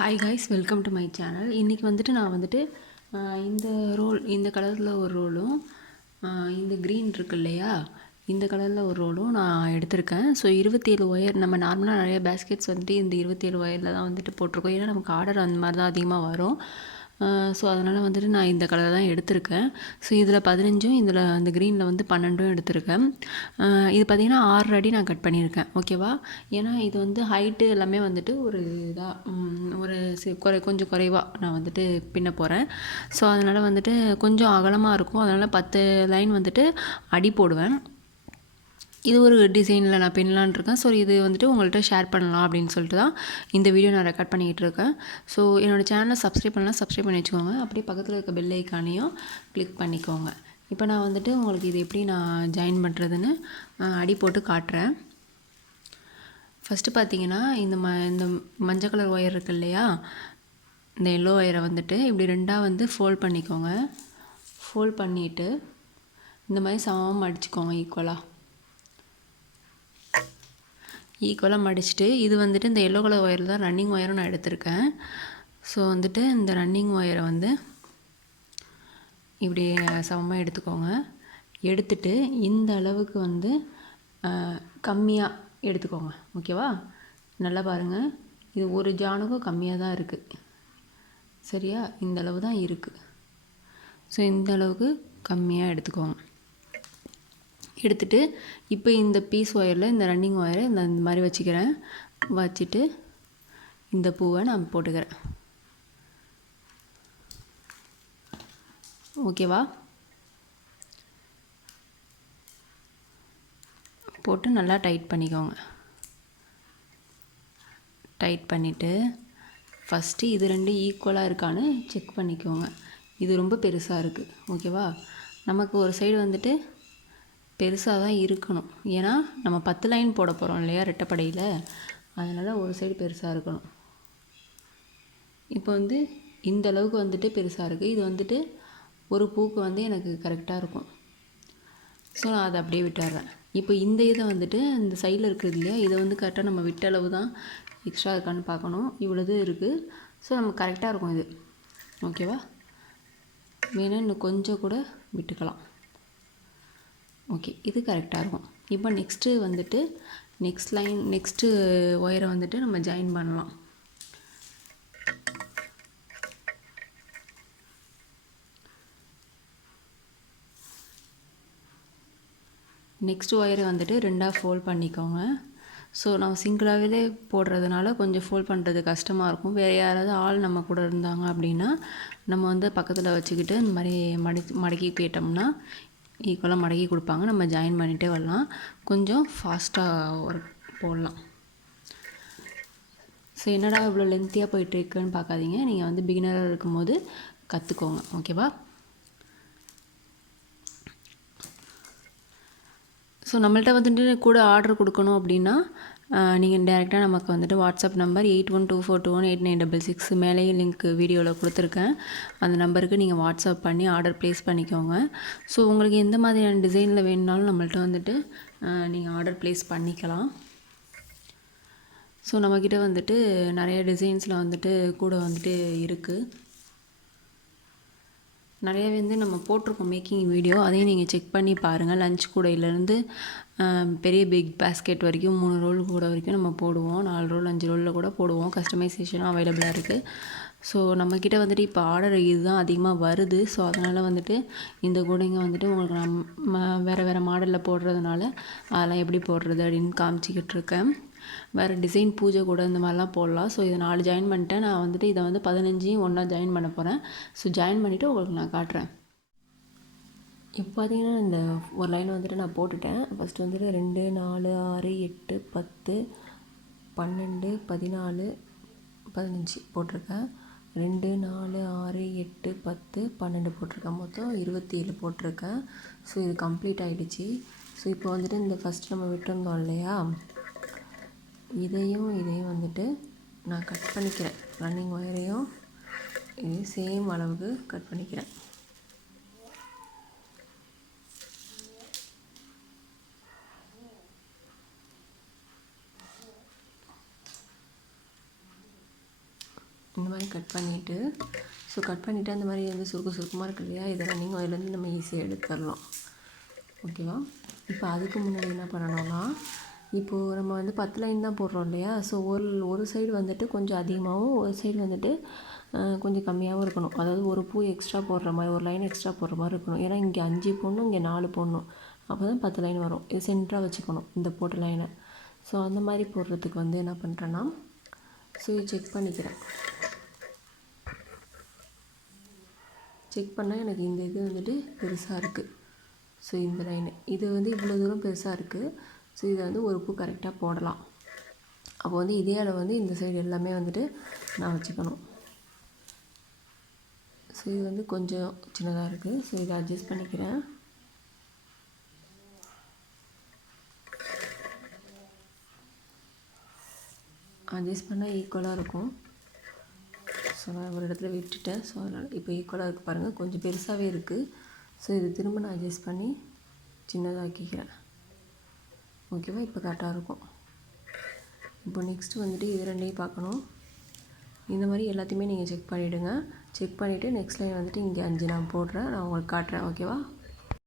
Hi guys welcome to my channel இன்றைக்கி வந்துட்டு நான் வந்துட்டு இந்த ரோல் இந்த கலரில் ஒரு ரோலும் இந்த க்ரீன் இருக்கு இல்லையா? இந்த கலரில் ஒரு ரோலும் நான் எடுத்திருக்கேன். ஸோ இருபத்தேழு ஒயர் நம்ம நார்மலாக நிறைய பேஸ்கெட்ஸ் வந்துட்டு இந்த இருபத்தேழு ஒயரில் தான் வந்துட்டு போட்டிருக்கோம். ஏன்னா நமக்கு ஆர்டர் அந்த மாதிரி தான் அதிகமாக வரும். ஸோ அதனால் வந்துட்டு நான் இந்த கலர் தான் எடுத்திருக்கேன். ஸோ இதில் பதினஞ்சும் இதில் அந்த க்ரீனில் வந்து பன்னெண்டும் எடுத்திருக்கேன். இது பார்த்திங்கன்னா ஆறு அடி நான் கட் பண்ணியிருக்கேன். ஓகேவா ஏன்னா இது வந்து ஹைட்டு எல்லாமே வந்துட்டு ஒரு இதாக ஒரு குறை கொஞ்சம் குறைவாக நான் வந்துட்டு பின்ன போகிறேன் ஸோ அதனால் வந்துட்டு கொஞ்சம் அகலமாக இருக்கும். அதனால் பத்து லைன் வந்துட்டு அடி போடுவேன். இது ஒரு டிசைனில் நான் பின்னலான் இருக்கேன். ஸோ இது வந்துட்டு உங்கள்கிட்ட ஷேர் பண்ணலாம் அப்படின்னு சொல்லிட்டு தான் இந்த வீடியோ நான் ரெக்கார்ட் பண்ணிக்கிட்டு இருக்கேன். ஸோ என்னோடய சேனலை சப்ஸ்கிரைப் பண்ணலாம். சப்ஸ்கிரைப் பண்ணி வச்சுக்கோங்க. அப்படியே பக்கத்தில் இருக்க பெல் ஐக்கானையும் கிளிக் பண்ணிக்கோங்க. இப்போ நான் வந்துட்டு உங்களுக்கு இது எப்படி நான் ஜாயின் பண்ணுறதுன்னு அடி போட்டு காட்டுறேன். ஃபஸ்ட்டு பார்த்தீங்கன்னா இந்த ம இந்த மஞ்சள் கலர் ஒயர் இருக்கு இல்லையா? இந்த எல்லோ ஒயரை வந்துட்டு இப்படி ரெண்டாக வந்து ஃபோல்ட் பண்ணிக்கோங்க. ஃபோல்ட் பண்ணிவிட்டு இந்த மாதிரி சமமாக அடிச்சுக்கோங்க ஈக்குவலாக ஈக்குவலாக மடிச்சுட்டு இது வந்துட்டு இந்த எல்லோ கலர் ஒயர் தான் ரன்னிங் ஒயரும் நான் எடுத்திருக்கேன். ஸோ வந்துட்டு இந்த ரன்னிங் ஒயரை வந்து இப்படி சமமாக எடுத்துக்கோங்க. எடுத்துட்டு இந்த அளவுக்கு வந்து கம்மியாக எடுத்துக்கோங்க. ஓகேவா? நல்லா பாருங்கள் இது ஒரு ஜானுக்கும் கம்மியாக தான் இருக்குது சரியா? இந்த அளவு தான் இருக்குது ஸோ இந்த அளவுக்கு கம்மியாக எடுத்துக்கோங்க. எடுத்துட்டு இப்போ இந்த பீஸ் ஒயரில் இந்த ரன்னிங் ஒயரை இந்த இந்த மாதிரி வச்சுக்கிறேன். வச்சுட்டு இந்த பூவை நான் போட்டுக்கிறேன். ஓகேவா போட்டு நல்லா டைட் பண்ணிக்கோங்க. டைட் பண்ணிவிட்டு ஃபஸ்ட்டு இது ரெண்டும் ஈக்குவலாக இருக்கான்னு செக் பண்ணிக்கோங்க. இது ரொம்ப பெருசாக இருக்குது ஓகேவா நமக்கு ஒரு சைடு வந்துட்டு பெருசாக தான் இருக்கணும். ஏன்னா நம்ம பத்து லைன் போட போகிறோம் இல்லையா ரெட்டப்படையில்? அதனால் ஒரு சைடு பெருசாக இருக்கணும். இப்போ வந்து இந்த அளவுக்கு வந்துட்டு பெருசாக இருக்குது இது வந்துட்டு ஒரு பூக்கு வந்து எனக்கு கரெக்டாக இருக்கும். ஸோ நான் அதை அப்படியே விட்டுடுறேன் இப்போ இந்த இதை வந்துட்டு இந்த சைடில் இருக்குது இல்லையா இதை வந்து கரெக்டாக நம்ம விட்ட அளவு தான் எக்ஸ்ட்ரா இருக்கான்னு பார்க்கணும். இவ்வளோது இருக்குது ஸோ நமக்கு கரெக்டாக இருக்கும் இது. ஓகேவா வேணால் இன்னும் கொஞ்சம் கூட விட்டுக்கலாம். ஓகே இது கரெக்டாக இருக்கும். இப்போ நெக்ஸ்ட்டு வந்துட்டு நெக்ஸ்ட் லைன் நெக்ஸ்ட்டு ஒயரை வந்துட்டு நம்ம ஜாயின் பண்ணலாம். நெக்ஸ்ட் ஒயரை வந்துட்டு ரெண்டாக ஃபோல்ட் பண்ணிக்கோங்க. ஸோ நம்ம சிங்கிளாகவே போடுறதுனால கொஞ்சம் ஃபோல்ட் பண்ணுறது கஷ்டமாக இருக்கும். வேறு யாராவது ஆள் நம்ம கூட இருந்தாங்க அப்படின்னா நம்ம வந்து பக்கத்தில் வச்சுக்கிட்டு இந்த மாதிரி மடி மடக்கி கேட்டோம்னா ஈக்குவலாக மடக்கி கொடுப்பாங்க. நம்ம ஜாயின் பண்ணிகிட்டே வரலாம். கொஞ்சம் ஃபாஸ்ட்டாக ஒர்க் போடலாம். ஸோ என்னடா இவ்வளோ லென்த்தியாக போயிட்டுருக்குன்னு பார்க்காதீங்க. நீங்கள் வந்து பிகினராக இருக்கும்போது கற்றுக்கோங்க ஓகேவா ஸோ நம்மள்ட்ட வந்துட்டு கூட ஆர்டர் கொடுக்கணும் அப்படின்னா நீங்கள் டேரெக்டாக நமக்கு வந்துட்டு WhatsApp number eight one two four two one eight nine double six மேலேயும் லிங்க் வீடியோவில் கொடுத்துருக்கேன். அந்த நம்பருக்கு நீங்கள் வாட்ஸ்அப் பண்ணி ஆர்டர் ப்ளேஸ் பண்ணிக்கோங்க. ஸோ உங்களுக்கு எந்த மாதிரியான டிசைனில் வேணுனாலும் நம்மள்ட்ட வந்துட்டு நீங்கள் ஆர்டர் ப்ளேஸ் பண்ணிக்கலாம். ஸோ நம்மக்கிட்ட வந்துட்டு நிறைய டிசைன்ஸில் வந்துட்டு கூட வந்துட்டு இருக்குது நிறையவே வந்து நம்ம போட்டிருக்கோம் மேக்கிங் வீடியோ அதையும் நீங்கள் செக் பண்ணி பாருங்கள் லஞ்ச் கூடையிலேருந்து பெரிய பிக் பேஸ்கெட் வரைக்கும் மூணு ரோல் கூட வரைக்கும் நம்ம போடுவோம். நாலு ரோல் அஞ்சு ரோலில் கூட போடுவோம். கஸ்டமைசேஷனும் அவைலபிளாக இருக்குது ஸோ நம்மக்கிட்ட வந்துட்டு இப்போ ஆர்டர் இதுதான் அதிகமாக வருது. ஸோ அதனால் வந்துட்டு இந்த கூடைங்க வந்துட்டு உங்களுக்கு நம்ம வேறு வேறு மாடலில் போடுறதுனால அதெல்லாம் எப்படி போடுறது அப்படின்னு காமிச்சிக்கிட்டு இருக்கேன். வேறு டிசைன் பூஜை கூட இந்த மாதிரிலாம் போடலாம். ஸோ இதை நாலு ஜாயின் பண்ணிட்டேன். நான் வந்துட்டு இதை வந்து பதினஞ்சையும் ஒன்றா ஜாயின் பண்ண போகிறேன் ஸோ ஜாயின் பண்ணிவிட்டு உங்களுக்கு நான் காட்டுறேன். இப்போ பார்த்தீங்கன்னா இந்த ஒரு லைன் வந்துட்டு நான் போட்டுட்டேன். ஃபஸ்ட்டு வந்துட்டு ரெண்டு நாலு ஆறு எட்டு பத்து பன்னெண்டு பதினாலு பதினஞ்சு போட்டிருக்கேன். ரெண்டு நாலு ஆறு எட்டு பத்து பன்னெண்டு போட்டிருக்கேன். மொத்தம் இருபத்தி ஏழு போட்டிருக்கேன். ஸோ இது கம்ப்ளீட் ஆகிடுச்சி ஸோ இப்போ வந்துட்டு இந்த ஃபஸ்ட் நம்ம விட்டுருந்தோம் இல்லையா? இதையும் இதையும் வந்துட்டு நான் கட் பண்ணிக்கிறேன். ரன்னிங் ஒயரையும் இதையும் சேம் அளவுக்கு கட் பண்ணிக்கிறேன். இந்த மாதிரி கட் பண்ணிவிட்டு ஸோ கட் பண்ணிவிட்டு அந்த மாதிரி வந்து சுருக்கு சுருக்கமாக இருக்கு இல்லையா? இதெல்லாம் நீங்கள் ஒயர்லேருந்து நம்ம ஈஸியாக எடுத்துடலாம். ஓகேவா இப்போ அதுக்கு முன்னாடி என்ன பண்ணணும்னா இப்போது நம்ம வந்து பத்து லைன் தான் போடுறோம் இல்லையா? ஸோ ஒரு ஒரு சைடு வந்துட்டு கொஞ்சம் அதிகமாகவும் ஒரு சைடு வந்துட்டு கொஞ்சம் கம்மியாகவும் இருக்கணும். அதாவது ஒரு பூ எக்ஸ்ட்ரா போடுற மாதிரி ஒரு லைன் எக்ஸ்ட்ரா போடுற மாதிரி இருக்கணும். ஏன்னா இங்கே அஞ்சு போடணும் இங்கே நாலு போடணும். அப்போ தான் பத்து லைன் வரும். இது சென்டராக வச்சுக்கணும் இந்த போட்ட லைனை ஸோ அந்த மாதிரி போடுறதுக்கு வந்து என்ன பண்ணுறேன்னா ஸோ செக் பண்ணிக்கிறேன். செக் பண்ணால் எனக்கு இந்த இது வந்துட்டு பெருசாக இருக்குது ஸோ இந்த லைனு இது வந்து இவ்வளோ தூரம் பெருசாக இருக்குது ஸோ இதை வந்து ஒரு பூ கரெக்டாக போடலாம். அப்போ வந்து இதே அளவு வந்து இந்த சைடு எல்லாமே வந்துட்டு நான் வச்சுக்கணும். ஸோ இது வந்து கொஞ்சம் சின்னதாக இருக்குது ஸோ இதை அட்ஜஸ்ட் பண்ணிக்கிறேன். அட்ஜஸ்ட் பண்ணால் ஈக்குவலாக இருக்கும். ஸோ நான் ஒரு இடத்துல விட்டுட்டேன். ஸோ அதனால் இப்போ ஈக்குவலாக இருக்குது பாருங்கள் கொஞ்சம் பெருசாகவே இருக்குது ஸோ இது திரும்ப நான் அட்ஜஸ்ட் பண்ணி சின்னதாக்கிக்கிறேன். ஓகேவா? இப்போ கரெக்டாக இருக்கும். இப்போ நெக்ஸ்ட்டு வந்துட்டு இது ரெண்டையும் பார்க்கணும். இந்த மாதிரி எல்லாத்தையுமே நீங்கள் செக் பண்ணிவிடுங்க செக் பண்ணிவிட்டு நெக்ஸ்ட் லைன் வந்துட்டு இங்கே அஞ்சு நான் போடுறேன். நான் உங்களுக்கு காட்டுறேன். ஓகேவா?